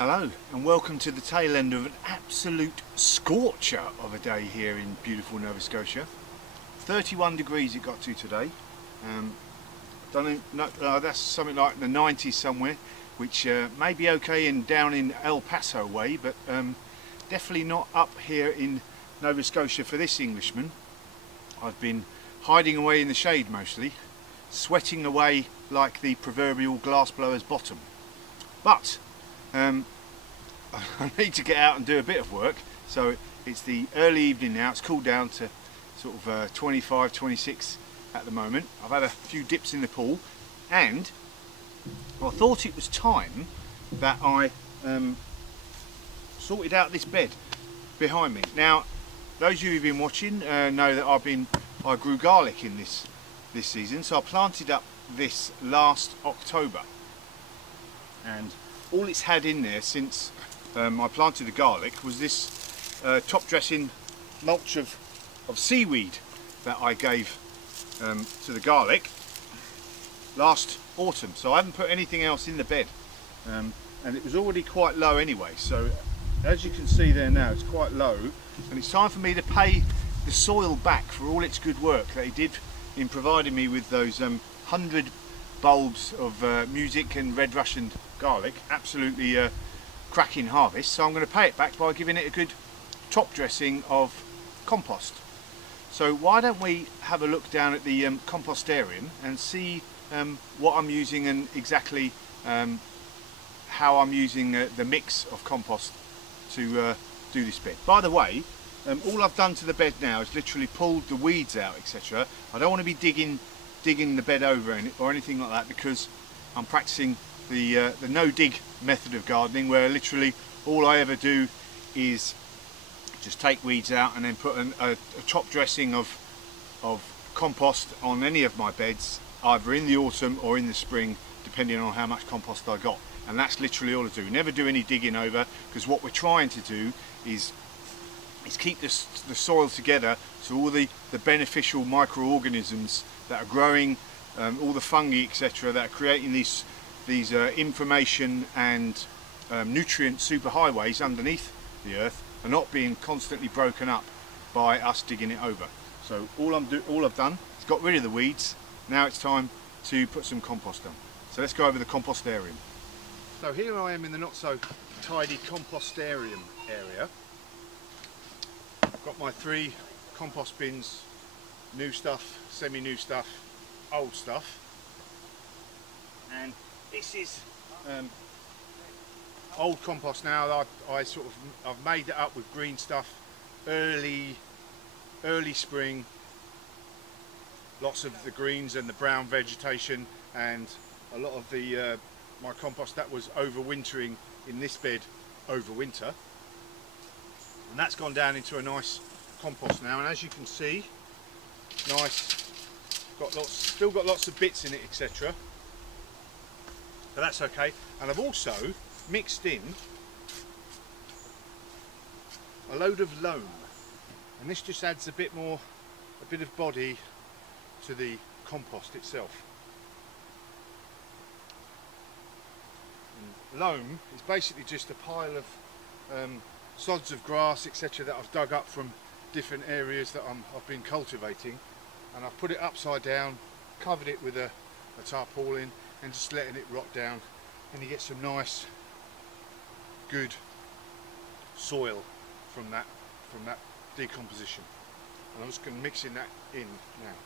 Hello and welcome to the tail end of an absolute scorcher of a day here in beautiful Nova Scotia. 31 degrees it got to today. That's something like the 90s somewhere, which may be okay down in El Paso way, but definitely not up here in Nova Scotia for this Englishman. I've been hiding away in the shade mostly, sweating away like the proverbial glassblower's bottom. But I need to get out and do a bit of work, so it's the early evening now. It's cooled down to sort of 25, 26 at the moment. I've had a few dips in the pool, and I thought it was time that I sorted out this bed behind me. Now, those of you who've been watching know that I grew garlic in this season, so I planted up this last October, and all it's had in there since I planted the garlic was this top dressing mulch of seaweed that I gave to the garlic last autumn. So I haven't put anything else in the bed, and it was already quite low anyway, so as you can see there now, it's quite low, and it's time for me to pay the soil back for all its good work that he did in providing me with those 100 bulbs of music and red Russian garlic. Absolutely cracking harvest. So I'm going to pay it back by giving it a good top dressing of compost. So why don't we have a look down at the compostarium and see what I'm using and exactly how I'm using the mix of compost to do this bed. By the way, all I've done to the bed now is literally pulled the weeds out, etc. I don't want to be digging the bed over or anything like that, because I'm practicing the no-dig method of gardening, where literally all I ever do is just take weeds out and then put a top dressing of compost on any of my beds, either in the autumn or in the spring, depending on how much compost I got. And that's literally all I do. Never do any digging over, because what we're trying to do is keep the soil together, so all the beneficial microorganisms that are growing, all the fungi, etc., that are creating these information and nutrient superhighways underneath the earth, are not being constantly broken up by us digging it over. So all I've done is got rid of the weeds. Now it's time to put some compost on. So let's go over the compostarium. So here I am in the not so tidy compostarium area. I've got my 3 compost bins, new stuff, semi-new stuff, old stuff, and this is old compost now. I've made it up with green stuff, early spring, lots of the greens and the brown vegetation, and a lot of the my compost that was overwintering in this bed over winter, and that's gone down into a nice compost now. And as you can see, nice, still got lots of bits in it, etc. But that's okay. And I've also mixed in a load of loam, and this just adds a bit of body to the compost itself. And loam is basically just a pile of sods of grass, etc., that I've dug up from different areas that I've been cultivating, and I've put it upside down, covered it with a tarpaulin, and just letting it rot down, and you get some nice good soil from that decomposition. And I'm just going to mix that in now.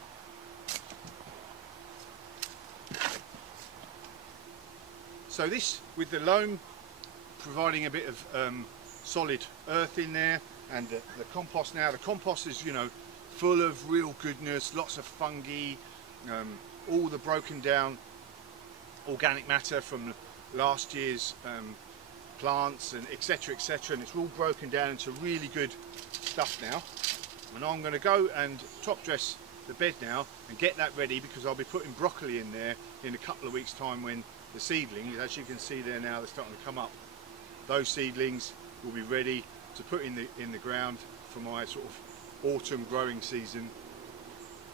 So this, with the loam providing a bit of solid earth in there, and the compost now, the compost is, you know, full of real goodness, lots of fungi, all the broken down organic matter from last year's plants, and etc., and it's all broken down into really good stuff now. And I'm going to go and top dress the bed now and get that ready, because I'll be putting broccoli in there in a couple of weeks' time, when the seedlings, as you can see there now, they're starting to come up. Those seedlings will be ready to put in the ground for my sort of autumn growing season,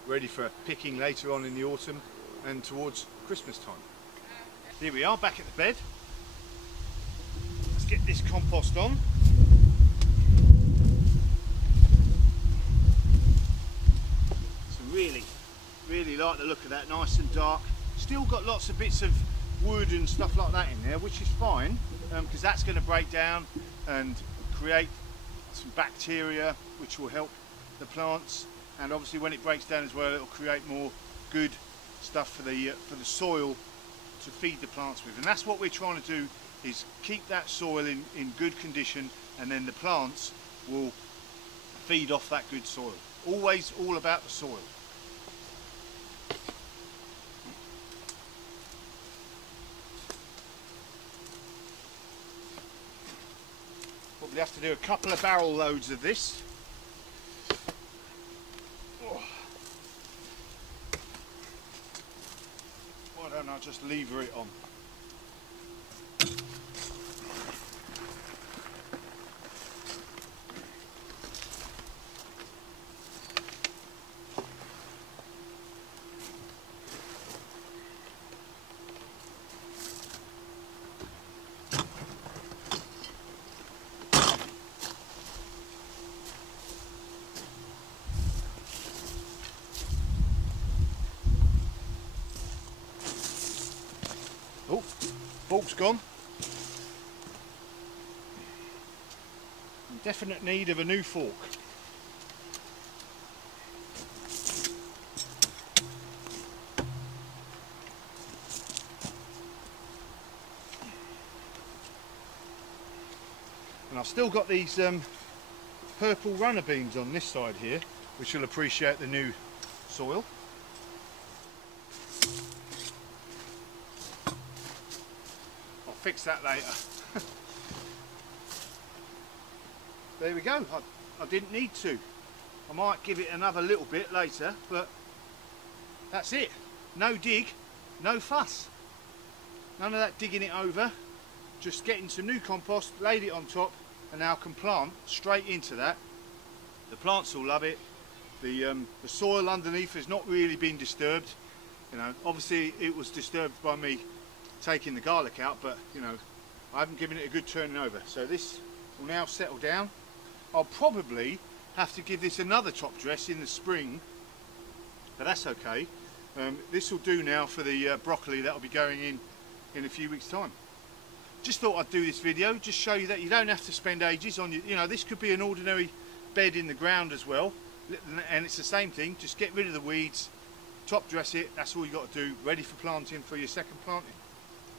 ready for picking later on in the autumn and towards Christmas time. Here we are, back at the bed. Let's get this compost on. So really like the look of that, nice and dark. Still got lots of bits of wood and stuff like that in there, which is fine, because that's going to break down and create some bacteria which will help the plants, and obviously when it breaks down as well, it will create more good stuff for the soil to feed the plants with. And that's what we're trying to do, is keep that soil in good condition, and then the plants will feed off that good soil. Always all about the soil. Probably have to do a couple of barrel loads of this. Oh. Why don't I just lever it on? Oh, fork's gone. In definite need of a new fork. And I've still got these purple runner beans on this side here, which will appreciate the new soil. Fix that later. There we go. I didn't need to. I might give it another little bit later, but that's it. No dig, no fuss. None of that digging it over. Just getting some new compost, laid it on top, and now can plant straight into that. The plants will love it. The soil underneath has not really been disturbed. You know, obviously it was disturbed by me taking the garlic out, but you know, I haven't given it a good turning over. So this will now settle down. I'll probably have to give this another top dress in the spring, but that's okay. This will do now for the broccoli that will be going in a few weeks time. Just thought I'd do this video, just show you that you don't have to spend ages on your, you know, this could be an ordinary bed in the ground as well, and it's the same thing. Just get rid of the weeds, top dress it, that's all you got to do, ready for planting for your second planting.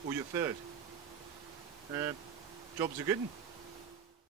Or your third. Job's a good one.